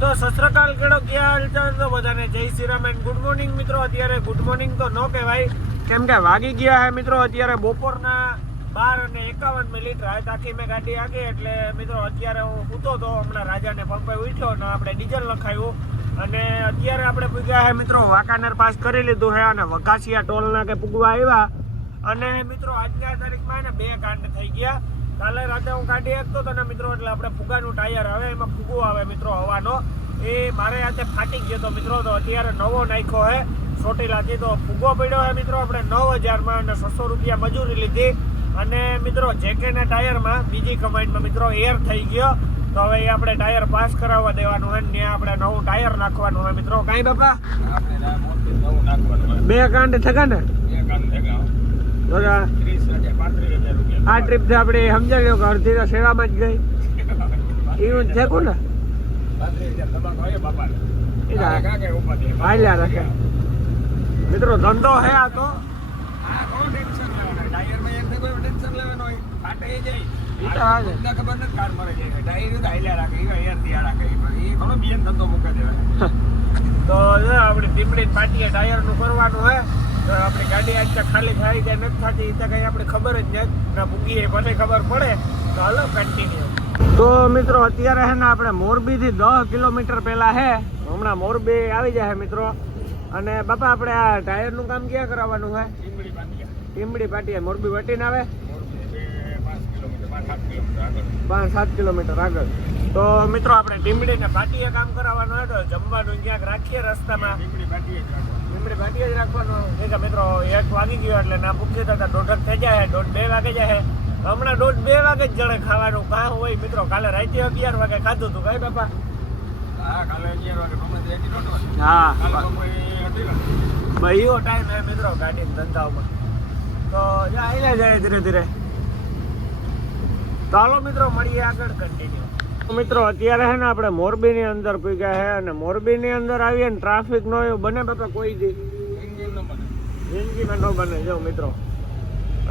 તો સસ્ત્રકાલ કેળો ક્યાં હાલચાલ તો બધાને જય Shri Ram and good morning મિત્રો. અત્યારે ગુડ મોર્નિંગ તો ન કહેવાય, કેમ કે વાગી ગયા હે મિત્રો અત્યારે બપોરના 12:51 રાત આખી મેં ગાડી આગી. એટલે મિત્રો અત્યારે હું સૂતો તો, હમણાં રાજાને પંપે ઉઠ્યો ને આપણે ડીઝલ નખાયું અને અત્યારે આપણે પૂગ્યા હે મિત્રો વાંકાનેર પાસ કરી લીધું છે અને વઘાસિયા ટોલના કે પૂગવા આવ્યા. અને મિત્રો આજના તારીખમાં ને 2 કાંડ થઈ ગયા. કાલે રાતે હું ગાડી આપતો હતો ને મિત્રો, એટલે આપણે ફુગાનું ટાયર આવે, એમાં ફુગો આવે મિત્રો હવાનો, એ મારે હાથે ફાટી ગયો હતો મિત્રો. તો અત્યારે નવો નાખ્યો હે ચોટીલાથી, તો ફુગો પડ્યો હે મિત્રો આપણે 9000માં અને 600 રૂપિયા મજૂરી લીધી. અને મિત્રો જેકેના ટાયરમાં બીજી કમાન્ડમાં મિત્રો એર થઈ ગયો, તો હવે એ આપણે ટાયર પાસ કરાવવા દેવાનું હોય ને આપણે નવું ટાયર નાખવાનું હોય મિત્રો. કાંઈ બાપા 2 કાંડ થયા ને? આ ટ્રીપ થી આપણે સમજાવી લો કે અડધી તો સેવામાં જ ગઈ એવું છે કોને હાલ્યા રાખે મિત્રો. ધંધો હે આ તો, તો આપડે ટીમડી પાટીએ ટાયર નું કરવાનું હે. તો આપણી ગાડી આજ ખાલી થાય કે નથી થતી એ તો કઈ આપણે ખબર જ નથી ના પૂગીએ મને ખબર પડે. તો હાલો કન્ટિન્યુ. તો મિત્રો અત્યારે હે ને આપણે મોરબીથી 10 કિલોમીટર પહેલા હે, હમણાં મોરબી આવી જાય મિત્રો. અને બાપા આપણે આ ટાયરનું કામ ક્યાં કરાવવાનું હે? ટીમડી પાટીએ. મોરબી વટીને આવે 5-7 કિલોમીટર આગળ. તો મિત્રો આપણે ટીમડીને પાટીએ કામ કરાવવાનું હોય તો જમવાનું ક્યાંક રાખીએ રસ્તામાં. ટીમડી પાટીએ જ રાખવાનું છે મિત્રો. 1 વાગી ગયો એટલે ના પૂછી તો 1:30 થઈ જાય, 1:30-2 વાગે જાય. હમણાં 1:30-2 વાગે જ જણે ખાવાનું કાં હોય મિત્રો. કાલે રાતે 11 વાગે ખાધું હતું. કાંઈ બાપા? હા, એવો ટાઈમ હે મિત્રો ગાડી ધંધાઓમાં. તો આવીને જાય ધીરે ધીરે. તો હાલો મિત્રો મળીએ આગળ કન્ટિન્યુ. મિત્રો અત્યારે છે ને આપણે મોરબીની અંદર પૂગ્યા છે અને મોરબીની અંદર આવીએ ને ટ્રાફિક નો એવું બને બાપા કોઈ દી જિંદગીમાં ન બને. જો મિત્રો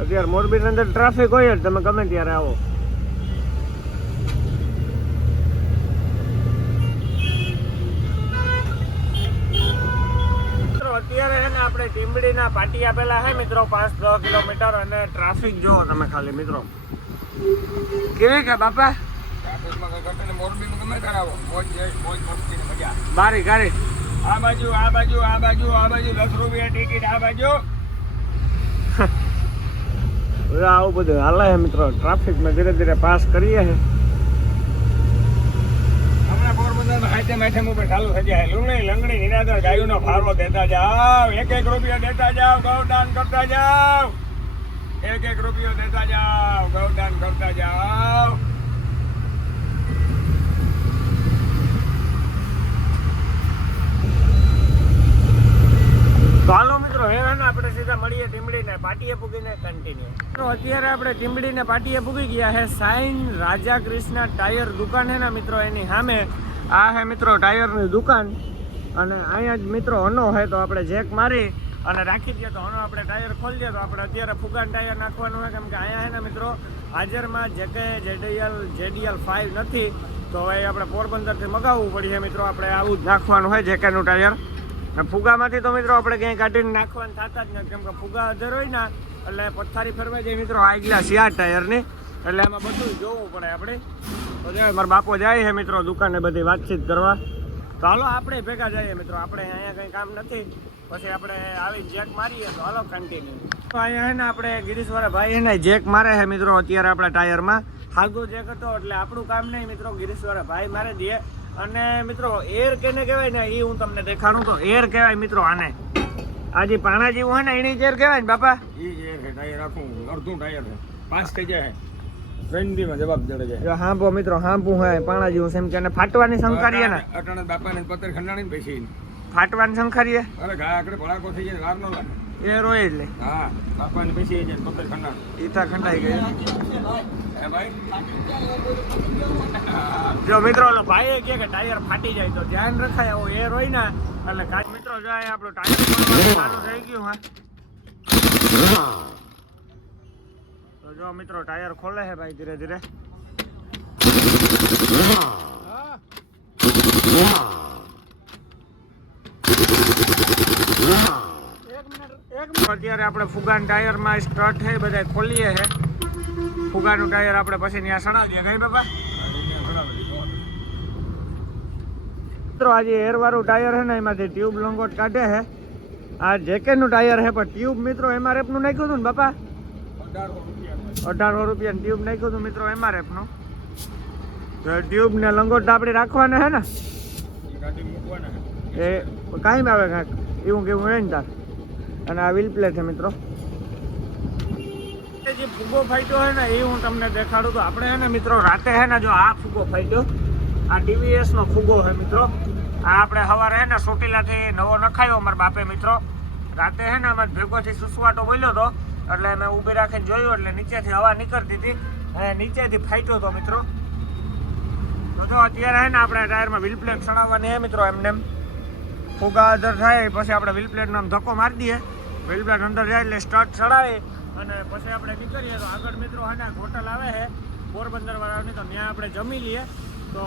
અત્યારે મોરબીની અંદર ટ્રાફિક હોય જ, તમે ગમે ત્યારે આવો. અત્યારે છે ને આપણે ટીમડીના પાટિયા પેલા છે મિત્રો 5-10 કિલોમીટર અને ટ્રાફિક જોવો તમે ખાલી મિત્રો કેવી કે બાપા. બારી ગાડી આ બાજુ આ બાજુ આ બાજુ આ બાજુ 10 રૂપિયા ટિકિટ આ બાજુ. આવું બધું હાલે છે મિત્રો. ટ્રાફિકમાં ધીરે ધીરે પાસ કરીએ છે. હમણાં પોરબંદર હાથે માથે ઉપર ચાલુ થઈ જાય. લુંગણી લંગણી નિરાદર ગાયોનો ફાળો દેતા જાવ, 1-1 રૂપિયા દેતા જાવ, ગૌદાન કરતા જાવ, 1-1 રૂપિયો દેતા જાવ, ગૌદાન કરતા જાવ. તો હાલો મિત્રો હવે ને આપણે સીધા મળીએ ટીમડીને પાટીએ પૂગીને કન્ટિન્યુ. તો અત્યારે આપણે ટીમડીને પાટીએ પૂગી ગયા છે. સાઈન રાજા કૃષ્ણ ટાયર દુકાન છે ને મિત્રો, એની સામે આ છે મિત્રો ટાયરની દુકાન. અને અહીંયા જ મિત્રો અનો છે, તો આપણે જેક મારી અને રાખી દઈએ તો અનો આપણે ટાયર ખોલી દઈએ. તો આપણે અત્યારે ફુગાન ટાયર નાખવાનું હોય, કેમ કે અહીંયા છે ને મિત્રો હાજરમાં જેકે JDL 5 નથી, તો હવે આપણે પોરબંદરથી મગાવવું પડશે મિત્રો. આપણે આવું જ નાખવાનું હોય જેકેનું ટાયર. ફુગામાંથી તો મિત્રો આપણે ક્યાંય કાઢીને નાખવાનું થતા જ નથી, કેમ કે ફુગા અધર હોય ને એટલે પથ્થારી ફરવા જાય મિત્રો આગલા 4 ટાયરની, એટલે એમાં બધું જોવું પડે આપણે. તો જાય મારા બાપો જાય છે મિત્રો દુકાને બધી વાતચીત કરવા. તો હાલો આપણે ભેગા જઈએ મિત્રો. આપણે અહીંયા કંઈ કામ નથી, પછી આપણે આવી જેક મારીએ. તો હાલો કન્ટિન્યુ. તો અહીંયા છે ને આપણે ગિરીશવાળા ભાઈ એને જેક મારે છે મિત્રો અત્યારે આપણા ટાયરમાં. હાગો જેક હતો એટલે આપણું કામ નહીં મિત્રો, ગિરીશવાળા ભાઈ મારી દે. અને મિત્રો એર કેને કહેવાય ને એ હું તમને દેખાડું. તો એર કહેવાય મિત્રો આને, આજે પાણા જેવું હોય ને એની જ એર કહેવાય ને બાપા. એ એર છે ટાયર આખું અડધું ટાયર છે, પાસ થઈ જાય ટ્રેન્ડીમાં જવાબ જડે જાય. હાંભો મિત્રો હાંભું હોય પાણા જેવું છે એમ કે ફાટવાની શંકારીએ ને અટાણે બાપાને પત્તર ખંડાણી પછી ફાટવાની શંકારીએ. અરે ઘા આકડે ભડાકો થઈ જાય વાર નો લાગે એ રોય એટલે. હા બાપાને પછી જાય પત્તર ખંડાણ ઈતા ખંડાઈ ગઈ. જો મિત્રો ઓલો ભાઈ કે ટાયર ફાટી જાય તો ધ્યાન રખાય, આવો એર હોય ને એટલે કાંઈ મિત્રો જાય આપણું ટાયર ચાલુ થઈ ગયું. હા તો જો મિત્રો ટાયર ખોલે છે ભાઈ ધીરે ધીરે. અત્યારે આપણે ફુગાના ટાયરમાં સ્ટર્ટ છે બધા ખોલીએ છે. ફુગાનું ટાયર આપણે પછી ત્યાં સણાવીએ કઈ બાપા. મિત્રો આજે એરવાળું ટાયર છે ને એમાંથી ટ્યુબ લંગોટ કાઢે છે. આ જેકેનું ટાયર છે પણ ટ્યુબ મિત્રો MRF નું નાખ્યું હતું ને બાપા 1800 રૂપિયાનું ટ્યુબ નાખ્યું હતું મિત્રો MRF નું. તો ટ્યુબ ને લંગોટ આપણે રાખવાના છે ને એ કાંઈ આવે કાંઈક એવું કેવું હોય ને તાર. અને આ વ્હીલ પ્લેટ છે મિત્રો. જે ફુગો ફાટ્યો છે ને એ હું તમને દેખાડું. તો આપણે છે ને મિત્રો રાતે છે ને જો આ ફુગો ફાટ્યો, આ TVS નો ફુગો છે મિત્રો. આ આપણે સવારે છે ને ચોટીલાથી નવો નખાયો અમારા બાપે મિત્રો. રાતે છે ને અમારે ભેગોથી સુસવાટો બોલ્યો હતો એટલે મેં ઊભી રાખીને જોયું એટલે નીચેથી હવા નીકળતી હતી અને નીચેથી ફાટ્યો હતો મિત્રો. તો અત્યારે છે ને આપણે ટાયરમાં વ્હીલ પ્લેટ સણાવવાની છે મિત્રો. એમને ફુગા અંદર થાય પછી આપણે વ્હીલ પ્લેટનો આમ ધક્કો મારી દઈએ, વ્હીલ પ્લેટ અંદર જાય એટલે સ્ટાર્ટ ચડાવી અને પછી આપણે નીકળીએ. તો આગળ મિત્રો છે ને હોટલ આવે છે પોરબંદર વાળાની, તો ત્યાં આપણે જમી લઈએ. તો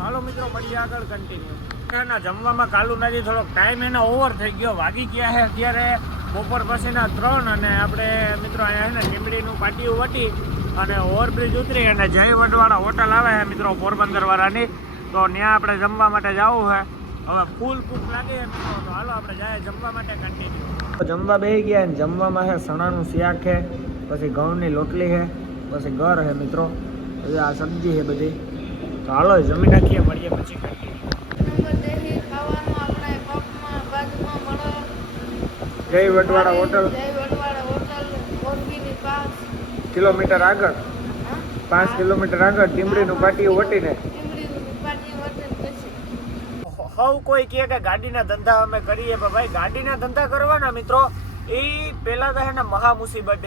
હાલો મિત્રો મળીએ આગળ કન્ટિન્યુ. એના જમવામાં કાલુનાજી થોડોક ટાઈમ એનો ઓવર થઈ ગયો, વાગી ગયા છે અત્યારે બપોર પછીના 3 અને આપણે મિત્રો અહીંયા છે ને લીમડીનું પાટિયું વટી અને ઓવરબ્રિજ ઉતરી અને જય વડવાળા હોટલ આવે છે મિત્રો પોરબંદર વાળાની. તો ત્યાં આપણે જમવા માટે જવું છે. હવે ફૂલ ભૂખ લાગી છે મિત્રો, તો હાલો આપણે જાય જમવા માટે કન્ટિન્યુ. જમવા બેસી ગયા ને જમવામાં છે સણાનું શાક છે, પછી ઘઉંની લોટલી છે, પછી ગર છે મિત્રો, પછી આ સબ્જી છે બધી. તો હાલો જમી નાખીએ, મળીએ પછી જય વડવાળા હોટલ કિલોમીટર આગળ 5 કિલોમીટર આગળ ટીમડીનું પાટિયું વટીને. હવ કોઈ કહે કે ગાડીના ધંધા અમે કરીએ, પણ ભાઈ ગાડીના ધંધા કરવાના મિત્રો એ પહેલાં તો છે ને મહા મુસીબત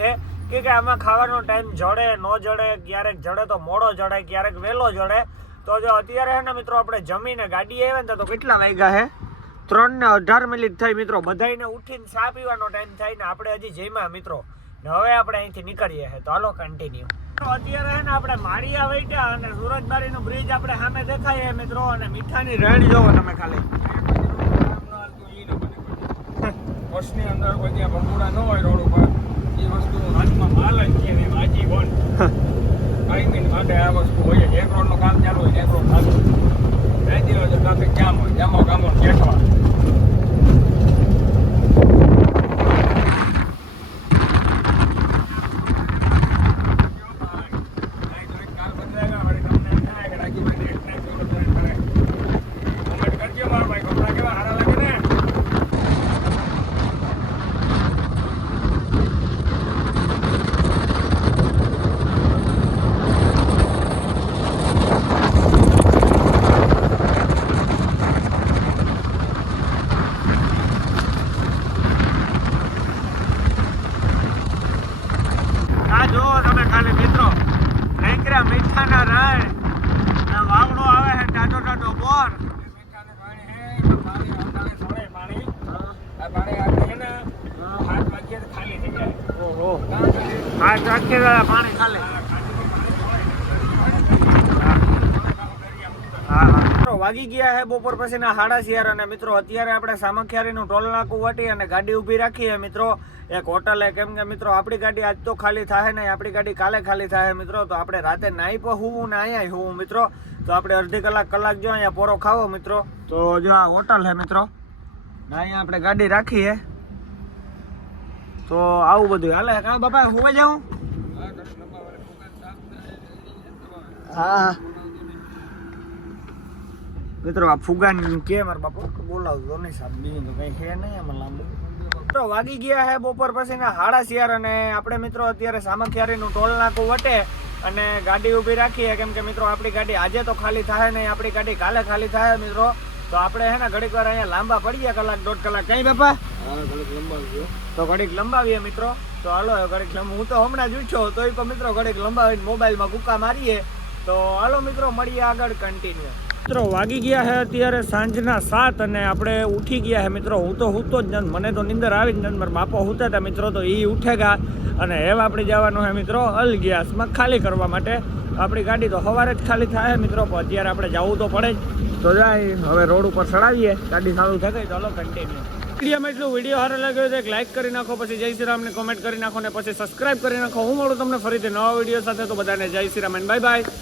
છે કે આમાં ખાવાનો ટાઈમ જડે ન જડે, ક્યારેક જડે તો મોડો જડે, ક્યારેક વહેલો જડે. તો જો અત્યારે છે ને મિત્રો આપણે જમીને ગાડી આવે ને તો કેટલા વાગ્યા છે 3:18 થઈ મિત્રો. બધાને ઉઠીને ચા પીવાનો ટાઈમ થાય ને આપણે હજી જમ્યા મિત્રો. ને હવે આપણે અહીંથી નીકળીએ છીએ. તો હાલો કન્ટિન્યુ. અત્યારે છે ને આપણે માળિયા વૈટ્યા અને સુરતબારીનું બ્રિજ આપણે સામે દેખાય મિત્રો. અને મીઠાની રેડ જોવો તમે ખાલી. બસની અંદર કોઈ ભંગુડા ન હોય રોડ ઉપર, એ વસ્તુ હાથમાં માલ જ છે ને વાંચી બોલ કાંઈ માટે આ વસ્તુ હોય. એક રોડનું કામ ચાલુ હોય, એક રોડ ચાલુ હોય, ટ્રાફિક જામ હોય, જામો ગામો બેઠવા. મીઠાના રાય વાવડો આવે છે, ટાટો ટાટો બોર. પાણી ખાલી વાગી ગયા છે બપોર પછીના 11:30 અને મિત્રો અત્યારે આપણે સામખિયારીનું ટોલ નાકું વટી અને ગાડી ઊભી રાખીએ મિત્રો એક હોટલે. કેમ કે મિત્રો આપણી ગાડી આજ તો ખાલી થાય નહીં, આપણી ગાડી કાલે ખાલી થાય મિત્રો. તો આપણે રાતે નાઈ પણ હોવું ને અહીંયા હોવું મિત્રો. તો આપણે અડધી કલાક જો અહીંયા પોરો ખાવો મિત્રો. તો જો આ હોટલ છે મિત્રો, અહીંયા આપણે ગાડી રાખીએ. તો આવું બધું હાલે. કાં બાપા હોવા જાઉં? હા મિત્રો આ ફુગાન કે મારા બાપુ બોલાવતો નહીં સાહેબ, બીજું તો કંઈ છે નહીં આમાં લાંબુ. મિત્રો વાગી ગયા છે બપોર પછીના 11:30 અને આપણે મિત્રો અત્યારે સામખિયારીનું ટોલ નાકું વટે અને ગાડી ઊભી રાખીએ. કેમ કે મિત્રો આપણી ગાડી આજે તો ખાલી થાય નહીં, આપણી ગાડી કાલે ખાલી થાય મિત્રો. તો આપણે છે ને ઘડીક વાર અહીંયા લાંબા પડીએ, કલાક 1.5 કલાક. કઈ બાપા? તો ઘડીક લંબાવીએ મિત્રો. તો હાલો ઘડીક હું તો હમણાં જ ઉઠ્યો તોય પણ મિત્રો ઘડીક લંબાવીને મોબાઈલમાં કૂકા મારીએ. તો હાલો મિત્રો મળીએ આગળ કન્ટિન્યુ. મિત્રો વાગી ગયા છે અત્યારે સાંજના 7 અને આપણે ઉઠી ગયા છે મિત્રો. હું તો સૂતો જ નથી, મને તો નીંદર આવી જ નથી. મારા બાપા સૂતા હતા મિત્રો, તો એ ઉઠેગા અને હવે આપણે જવાનું છે મિત્રો અલગિયાસમાં ખાલી કરવા માટે. આપણી ગાડી તો સવારે જ ખાલી થાય મિત્રો, પણ અત્યારે આપણે જવું તો પડે જ. તો જાય હવે રોડ ઉપર ચડાવીએ, ગાડી ચાલુ થઈ ગઈ. ચાલો કન્ટિન્યુ. વિડીયોમાં એટલું વિડીયો સારો લાગ્યો તો એક લાઈક કરી નાખો, પછી જય શ્રી રામને કોમેન્ટ કરી નાખો ને પછી સબસ્ક્રાઇબ કરી નાખો. હું મળું તમને ફરીથી નવા વિડીયો સાથે. તો બધાને જય Shri Ram and bye bye.